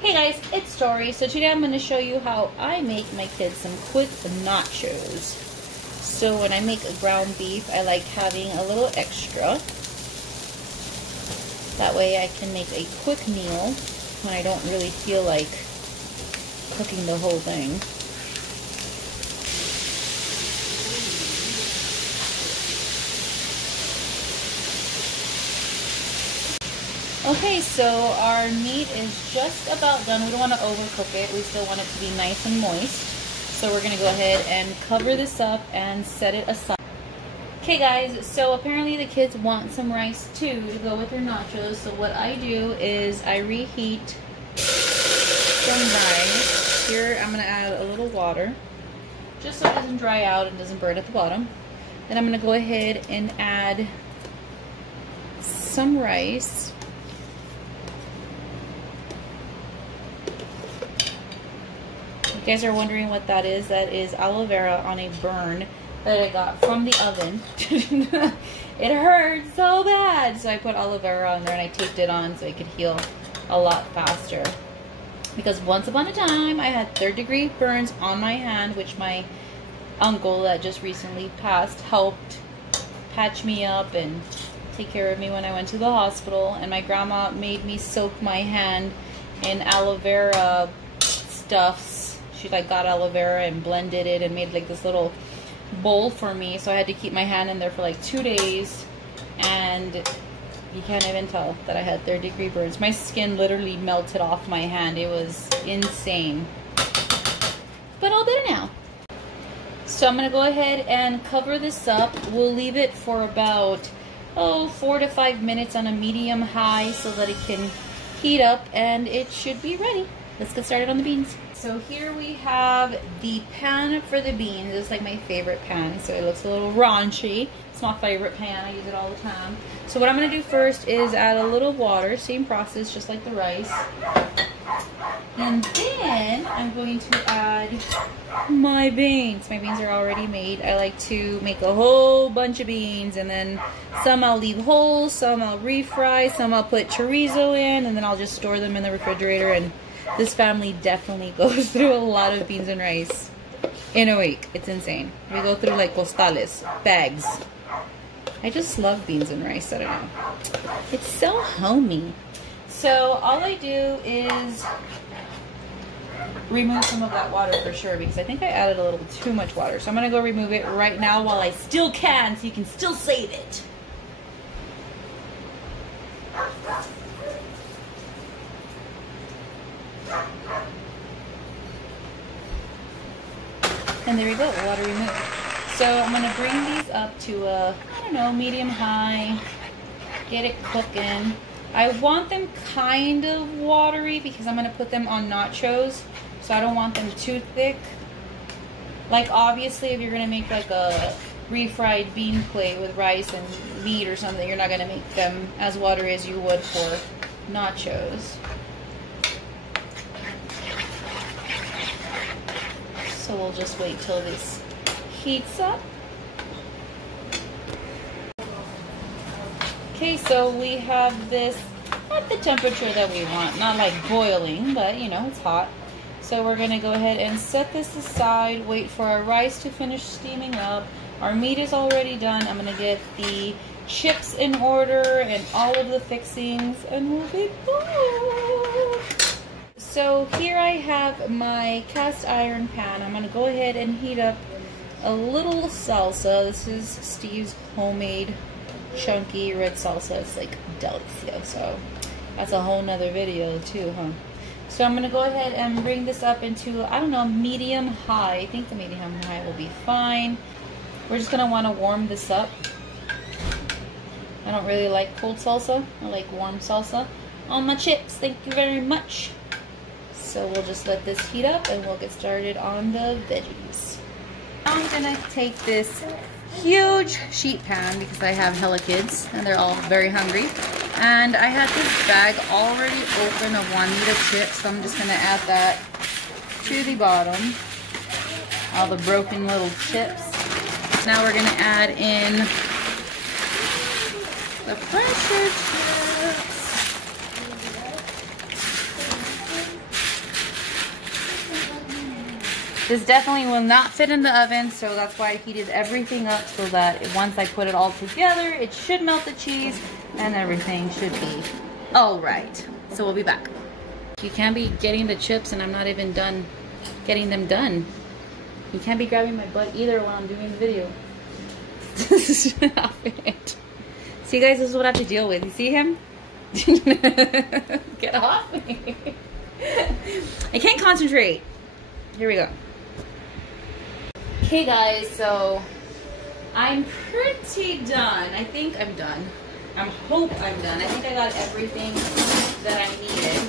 Hey guys, it's Tori. So today I'm going to show you how I make my kids some quick nachos. So when I make a ground beef, I like having a little extra. That way I can make a quick meal when I don't really feel like cooking the whole thing. Okay, so our meat is just about done. We don't want to overcook it. We still want it to be nice and moist. So we're going to go ahead and cover this up and set it aside. Okay guys, so apparently the kids want some rice too to go with their nachos. So what I do is I reheat some rice. Here I'm going to add a little water just so it doesn't dry out and doesn't burn at the bottom. Then I'm going to go ahead and add some rice. You guys are wondering what that is aloe vera on a burn that I got from the oven. It hurt so bad, so I put aloe vera on there and I taped it on so it could heal a lot faster. Because once upon a time I had third-degree burns on my hand, which my uncle that just recently passed helped patch me up and take care of me when I went to the hospital. And my grandma made me soak my hand in aloe vera stuffs. She like got aloe vera and blended it and made like this little bowl for me. So I had to keep my hand in there for like 2 days. And you can't even tell that I had third-degree burns. My skin literally melted off my hand. It was insane. But all better now. So I'm going to go ahead and cover this up. We'll leave it for about 4 to 5 minutes on a medium high so that it can heat up and it should be ready. Let's get started on the beans. So here we have the pan for the beans. It's like my favorite pan, so it looks a little raunchy. It's my favorite pan. I use it all the time. So what I'm going to do first is add a little water. Same process, just like the rice. And then I'm going to add my beans. My beans are already made. I like to make a whole bunch of beans, and then some I'll leave whole, some I'll refry, some I'll put chorizo in, and then I'll just store them in the refrigerator. And this family definitely goes through a lot of beans and rice in a week. It's insane. We go through like costales, bags. I just love beans and rice. I don't know. It's so homey. So all I do is remove some of that water for sure, because I think I added a little too much water. So I'm going to go remove it right now while I still can, so you can still save it. And there we go, water removed. So I'm going to bring these up to a, I don't know, medium high, get it cooking. I want them kind of watery because I'm going to put them on nachos, so I don't want them too thick. Like obviously if you're going to make like a refried bean plate with rice and meat or something, you're not going to make them as watery as you would for nachos. So we'll just wait till this heats up. Okay, so we have this at the temperature that we want. Not like boiling, but you know, it's hot. So we're going to go ahead and set this aside, wait for our rice to finish steaming up. Our meat is already done. I'm going to get the chips in order and all of the fixings, and we'll be good. So here I have my cast iron pan. I'm going to go ahead and heat up a little salsa. This is Steve's homemade chunky red salsa. It's like delicioso. That's a whole nother video too, huh? So I'm going to go ahead and bring this up into, I don't know, medium high. I think the medium high will be fine. We're just going to want to warm this up. I don't really like cold salsa. I like warm salsa on my chips. Thank you very much. So we'll just let this heat up and we'll get started on the veggies. I'm gonna take this huge sheet pan because I have hella kids and they're all very hungry. And I had this bag already open of Juanita chips, so I'm just gonna add that to the bottom. All the broken little chips. Now we're gonna add in the fresher chips. This definitely will not fit in the oven, so that's why I heated everything up so that once I put it all together, it should melt the cheese and everything should be all right. So we'll be back. You can't be getting the chips and I'm not even done getting them done. You can't be grabbing my butt either while I'm doing the video. Stop it. See guys, this is what I have to deal with. You see him? Get off me. I can't concentrate. Here we go. Okay guys, so I'm pretty done. I think I'm done. I hope I'm done. I think I got everything that I needed.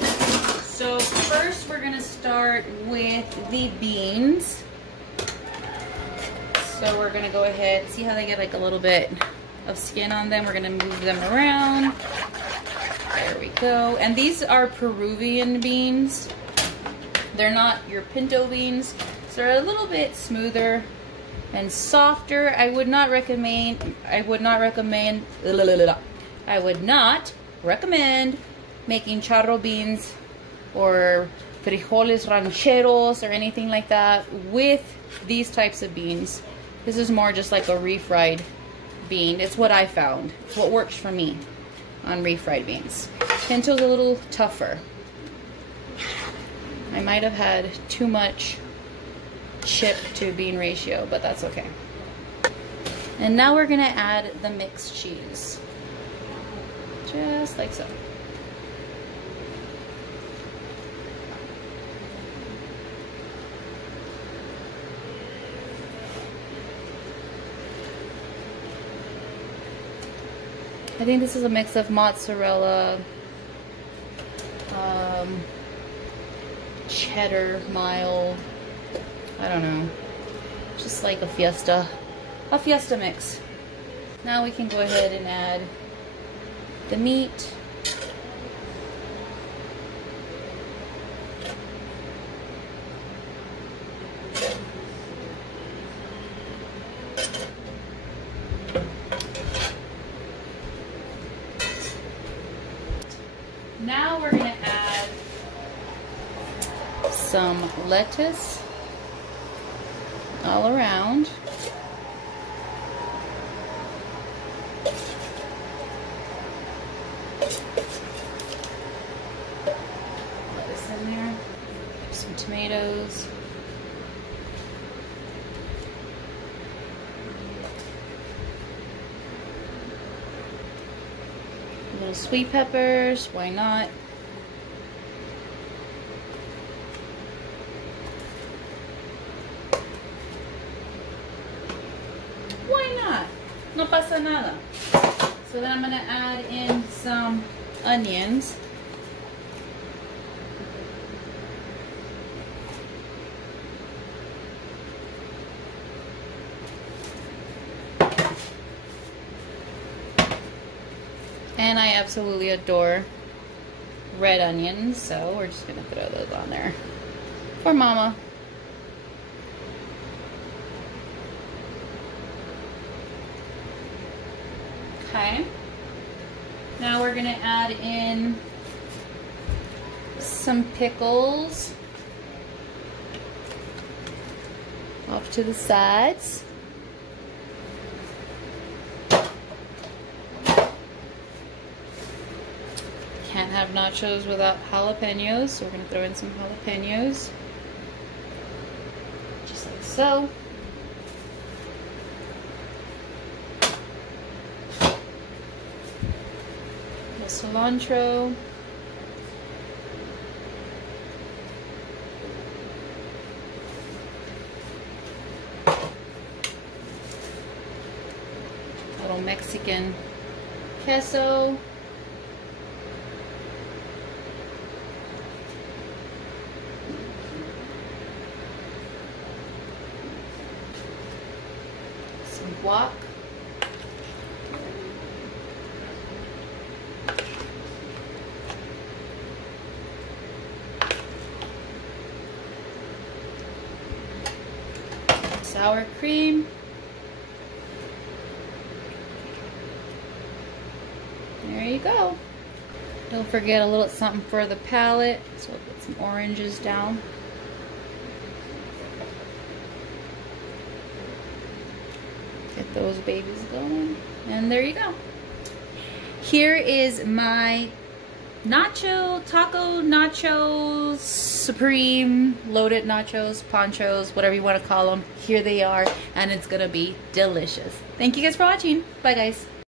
So first we're gonna start with the beans. So we're gonna go ahead, see how they get like a little bit of skin on them. We're gonna move them around. There we go. And these are Peruvian beans. They're not your pinto beans. So they're a little bit smoother and softer. I would not recommend making charro beans or frijoles rancheros or anything like that with these types of beans. This is more just like a refried bean. It's what I found. It's what works for me on refried beans. Pinto's a little tougher. I might have had too much chip to bean ratio, but that's okay. And now we're gonna add the mixed cheese. Just like so. I think this is a mix of mozzarella, cheddar, mild, I don't know, just like a fiesta mix. Now we can go ahead and add the meat. Now we're going to add some lettuce all around. Lettuce in there. Some tomatoes. Little sweet peppers, why not? Why not? No pasa nada. So then I'm gonna add in some onions. And I absolutely adore red onions, so we're just gonna throw those on there for mama. Okay. Now we're gonna add in some pickles off to the sides. Can't have nachos without jalapenos, so we're going to throw in some jalapenos. Just like so. The cilantro. Little Mexican queso. Guac. Sour cream. There you go. Don't forget a little something for the palate. So we'll put some oranges down. those babies going. And there you go. Here is my taco nachos, supreme, loaded nachos, ponchos, whatever you want to call them. Here they are, and it's gonna be delicious. Thank you guys for watching. Bye guys.